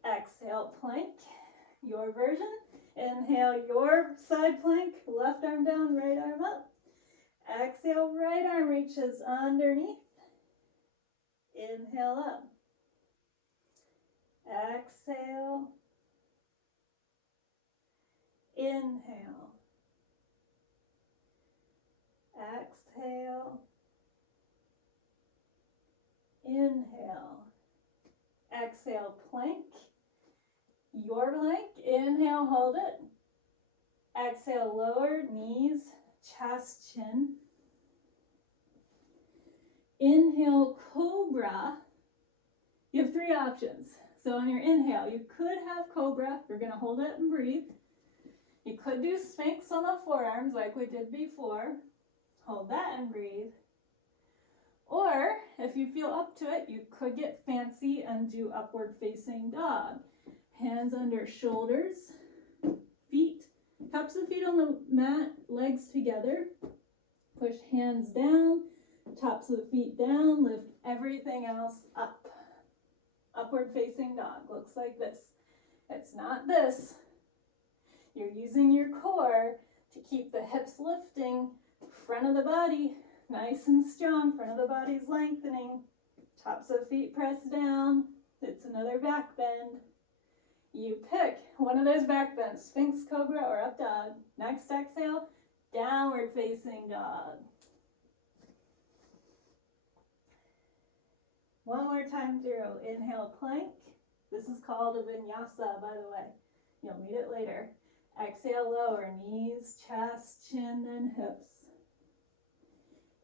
Exhale, plank. Your version. Inhale, your side plank. Left arm down, right arm up. Exhale, right arm reaches underneath. Inhale, up. Exhale. Inhale. Exhale. Inhale. Exhale, plank. Your plank. Inhale, hold it. Exhale, lower, knees, chest, chin. Inhale, cobra. You have three options. So on your inhale, you could have cobra. You're going to hold it and breathe. You could do sphinx on the forearms like we did before. Hold that and breathe. Or if you feel up to it, you could get fancy and do upward facing dog. Hands under shoulders, feet, cups of feet on the mat, legs together. Push hands down, tops of the feet down, lift everything else up. Upward facing dog looks like this. It's not this. You're using your core to keep the hips lifting, front of the body nice and strong, front of the body's lengthening. Tops of feet pressed down. It's another back bend. You pick one of those back bends, Sphinx, Cobra, or Up Dog. Next exhale, downward facing dog. One more time through. Inhale, plank. This is called a vinyasa, by the way. You'll need it later. Exhale, lower, knees, chest, chin, and hips.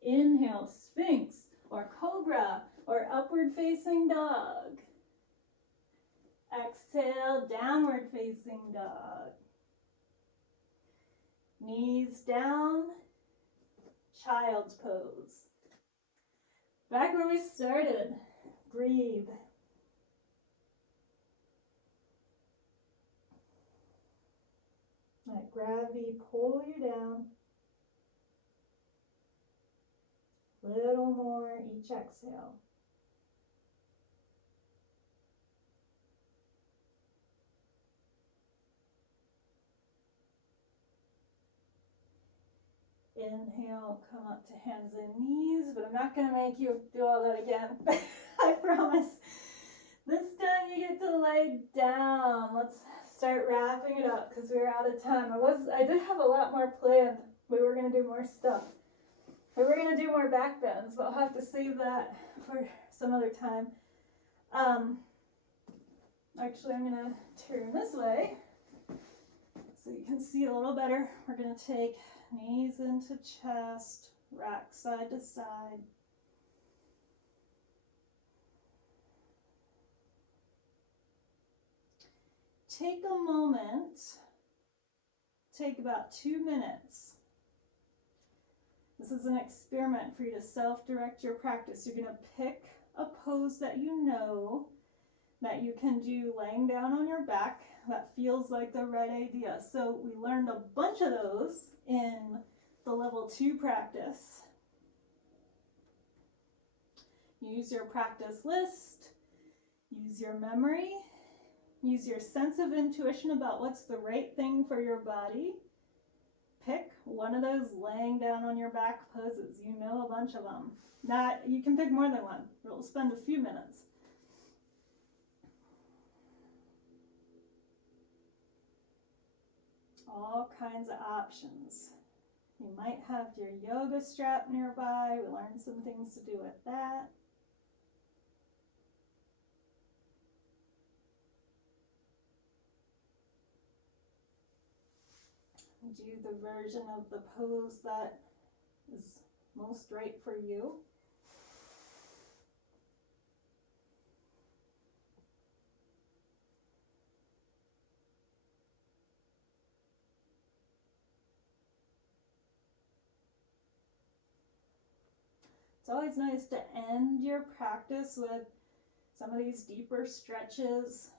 Inhale, Sphinx, or Cobra, or upward facing dog. Exhale, downward facing dog. Knees down, child's pose. Back where we started. Breathe. Let gravity pull you down. Little more each exhale. Inhale, come up to hands and knees, but I'm not going to make you do all that again. I promise. This time you get to lay down. Let's start wrapping it up because we're out of time. I did have a lot more planned. We were going to do more stuff. We were going to do more back bends, but I'll have to save that for some other time. Actually, I'm going to turn this way so you can see a little better. We're going to take knees into chest, rock side to side. Take a moment, take about 2 minutes. This is an experiment for you to self-direct your practice. You're going to pick a pose that you know that you can do laying down on your back that feels like the right idea. So we learned a bunch of those in the level 2 practice. Use your practice list, use your memory, use your sense of intuition about what's the right thing for your body. Pick one of those laying down on your back poses. You know a bunch of them. You can pick more than one. We'll spend a few minutes. All kinds of options. You might have your yoga strap nearby. We learned some things to do with that. Do the version of the pose that is most right for you. It's always nice to end your practice with some of these deeper stretches,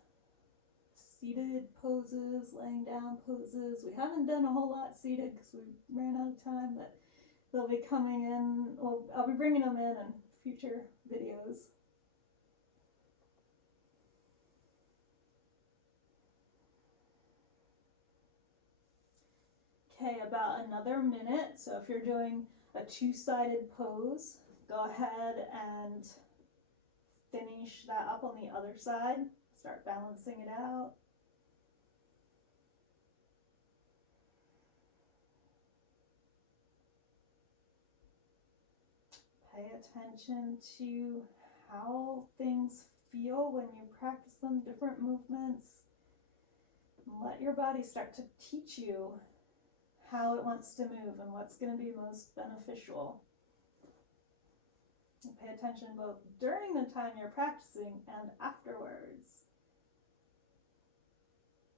seated poses, laying down poses. We haven't done a whole lot seated because we ran out of time, but they'll be coming in. Well, I'll be bringing them in future videos. Okay, about another minute. So if you're doing a two-sided pose, go ahead and finish that up on the other side. Start balancing it out. Pay attention to how things feel when you practice them, different movements. Let your body start to teach you how it wants to move and what's going to be most beneficial. And pay attention both during the time you're practicing and afterwards.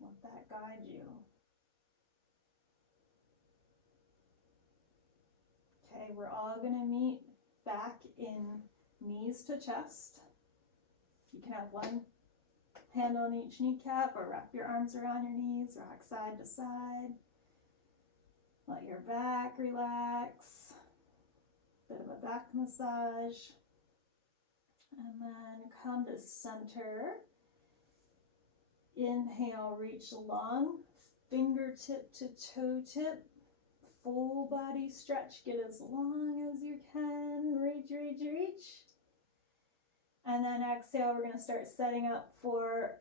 Let that guide you. Okay, we're all going to meet back in knees to chest. You can have one hand on each kneecap or wrap your arms around your knees, rock side to side. Let your back relax. Bit of a back massage. And then come to center. Inhale, reach long, fingertip to toe tip. Full body stretch, get as long as you can. Reach, reach, reach. And then exhale, we're going to start setting up for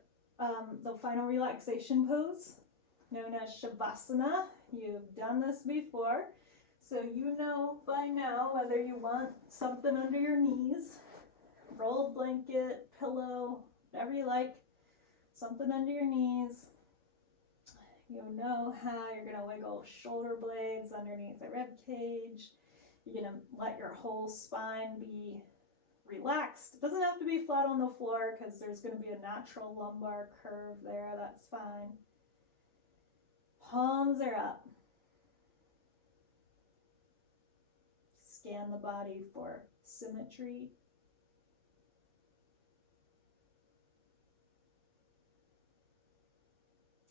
the final relaxation pose, known as Shavasana. You've done this before, so you know by now whether you want something under your knees, rolled blanket, pillow, whatever you like, something under your knees. You know how you're going to wiggle shoulder blades underneath the rib cage. You're going to let your whole spine be relaxed. It doesn't have to be flat on the floor because there's going to be a natural lumbar curve there. That's fine. Palms are up. Scan the body for symmetry.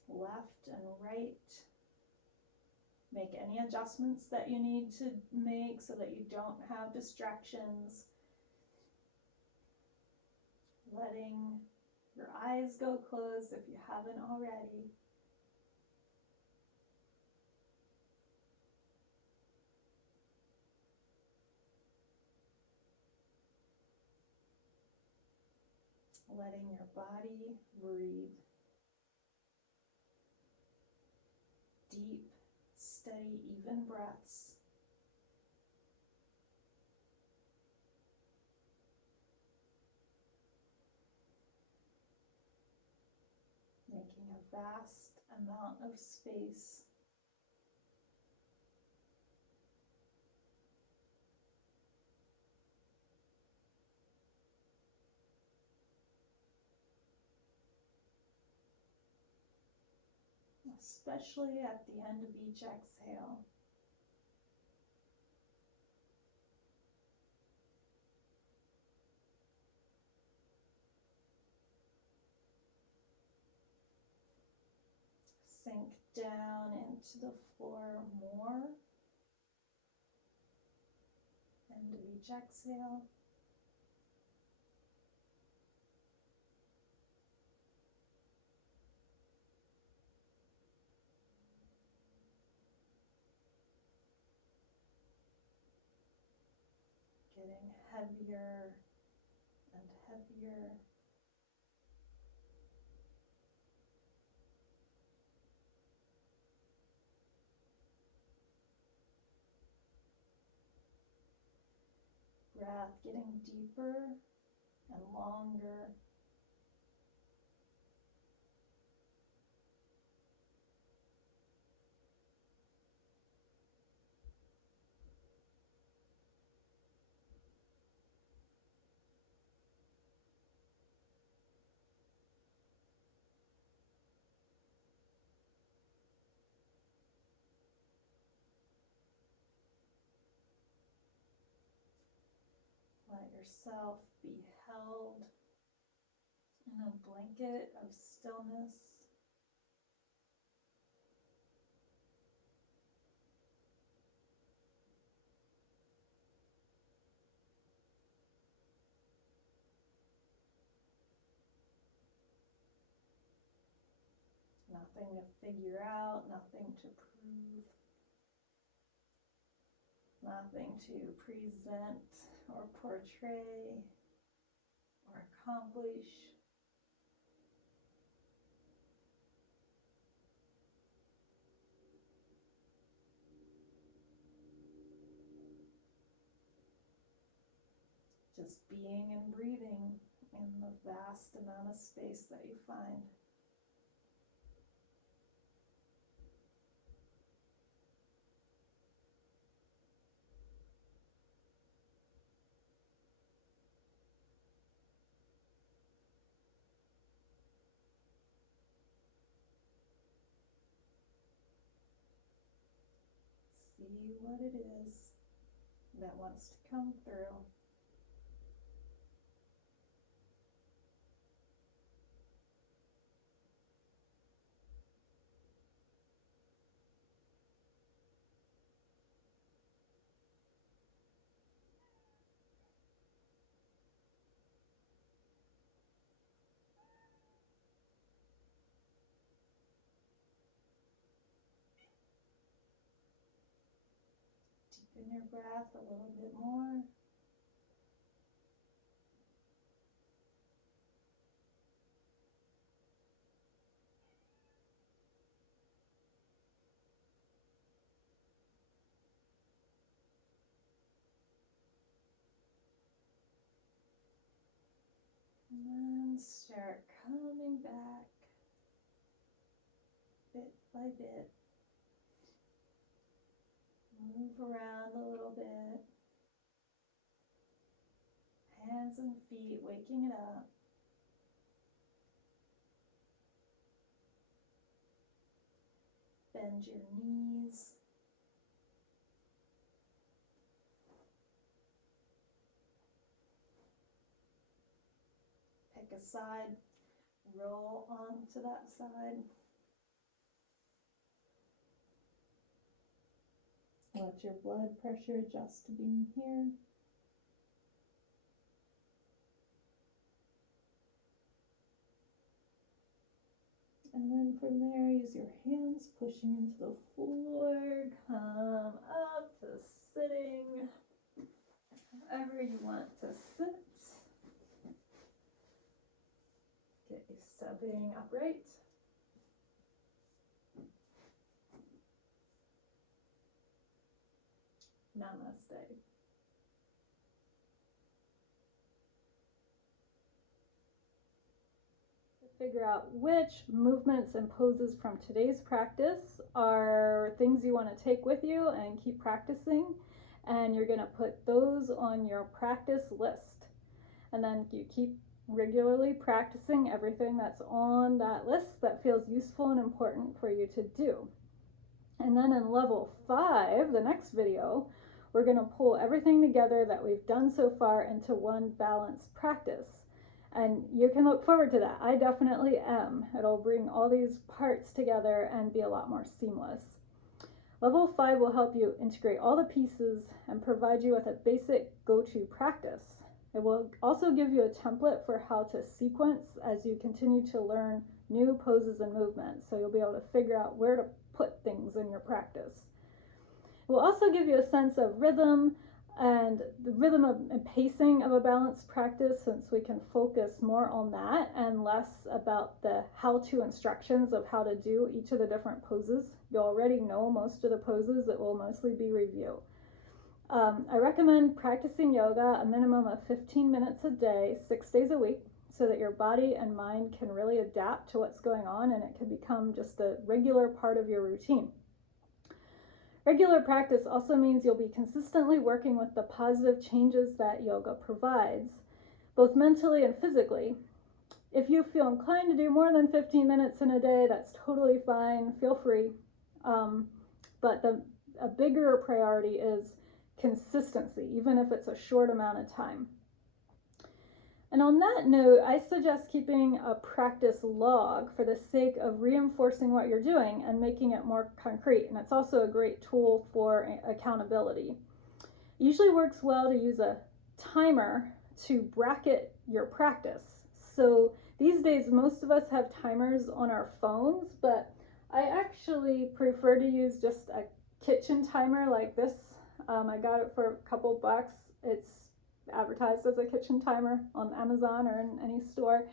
Left and right. Make any adjustments that you need to make so that you don't have distractions. Letting your eyes go closed if you haven't already. Letting your body breathe. Deep, steady, even breaths. Making a vast amount of space. Especially at the end of each exhale. Sink down into the floor more. End of each exhale. Getting heavier and heavier. Breath getting deeper and longer. Let yourself be held in a blanket of stillness. Nothing to figure out, nothing to prove, nothing to present or portray or accomplish. Just being and breathing in the vast amount of space that you find. See what it is that wants to come through. Deepen your breath a little bit more. And then start coming back bit by bit. Move around a little bit. Hands and feet, waking it up. Bend your knees. Pick a side, roll onto that side. Let your blood pressure adjust to being here. And then from there, use your hands pushing into the floor, come up to sitting, however you want to sit. Get used to being upright. Namaste. Figure out which movements and poses from today's practice are things you want to take with you and keep practicing, and you're going to put those on your practice list. And then you keep regularly practicing everything that's on that list that feels useful and important for you to do. And then in level 5, the next video, we're going to pull everything together that we've done so far into one balanced practice. And you can look forward to that. I definitely am. It'll bring all these parts together and be a lot more seamless. Level 5 will help you integrate all the pieces and provide you with a basic go-to practice. It will also give you a template for how to sequence as you continue to learn new poses and movements, so you'll be able to figure out where to put things in your practice. It will also give you a sense of rhythm and the rhythm and pacing of a balanced practice, since we can focus more on that and less about the how-to instructions of how to do each of the different poses. You already know most of the poses. It will mostly be review. I recommend practicing yoga a minimum of 15 minutes a day, 6 days a week, so that your body and mind can really adapt to what's going on and it can become just a regular part of your routine. Regular practice also means you'll be consistently working with the positive changes that yoga provides, both mentally and physically. If you feel inclined to do more than 15 minutes in a day, that's totally fine, feel free. But a bigger priority is consistency, even if it's a short amount of time. And on that note, I suggest keeping a practice log for the sake of reinforcing what you're doing and making it more concrete. And it's also a great tool for accountability. It usually works well to use a timer to bracket your practice. So these days, most of us have timers on our phones, but I actually prefer to use just a kitchen timer like this. I got it for a couple bucks. It's advertised as a kitchen timer on Amazon or in any store,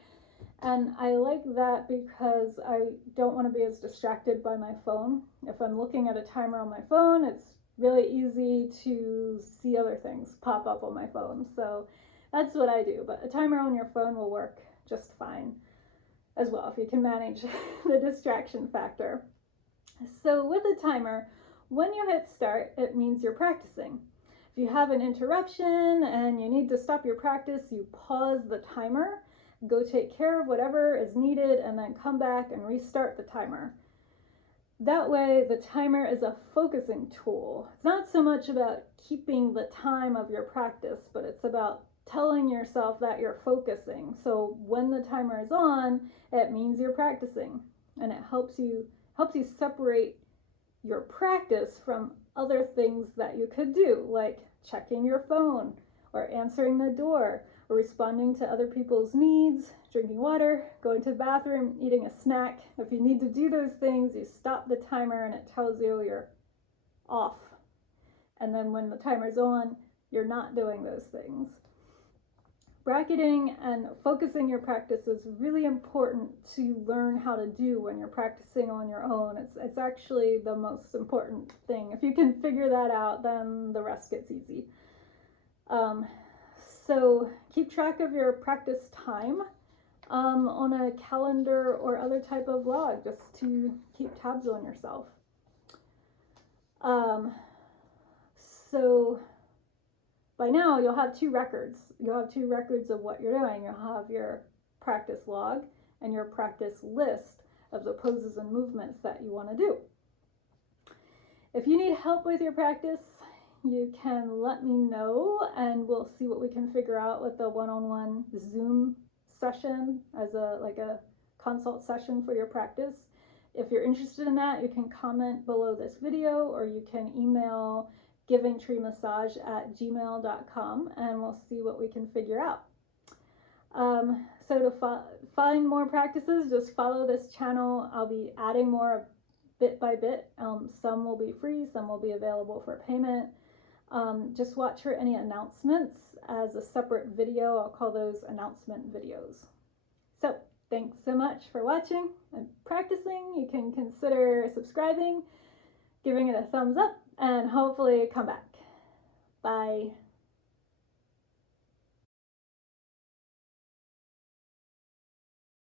and I like that because I don't want to be as distracted by my phone. If I'm looking at a timer on my phone, it's really easy to see other things pop up on my phone, so that's what I do. But a timer on your phone will work just fine as well if you can manage the distraction factor. So with a timer, when you hit start, it means you're practicing. If you have an interruption and you need to stop your practice, you pause the timer, go take care of whatever is needed, and then come back and restart the timer. That way, the timer is a focusing tool. It's not so much about keeping the time of your practice, but it's about telling yourself that you're focusing. So when the timer is on, it means you're practicing, and it helps you separate your practice from other things that you could do, like checking your phone or answering the door or responding to other people's needs, drinking water, going to the bathroom, eating a snack. If you need to do those things, you stop the timer and it tells you you're off. And then when the timer's on, you're not doing those things. Bracketing and focusing your practice is really important to learn how to do when you're practicing on your own. It's actually the most important thing. If you can figure that out, then the rest gets easy. So keep track of your practice time on a calendar or other type of log, just to keep tabs on yourself. So by now you'll have two records. You'll have two records of what you're doing. You'll have your practice log and your practice list of the poses and movements that you want to do. If you need help with your practice, you can let me know, and we'll see what we can figure out with the one-on-one Zoom session as a consult session for your practice. If you're interested in that, you can comment below this video, or you can email givingtreemassage@gmail.com, and we'll see what we can figure out. So to find more practices, just follow this channel. I'll be adding more bit by bit. Some will be free, some will be available for payment. Just watch for any announcements as a separate video. I'll call those announcement videos. So thanks so much for watching and practicing. You can consider subscribing, giving it a thumbs up, and hopefully come back. Bye.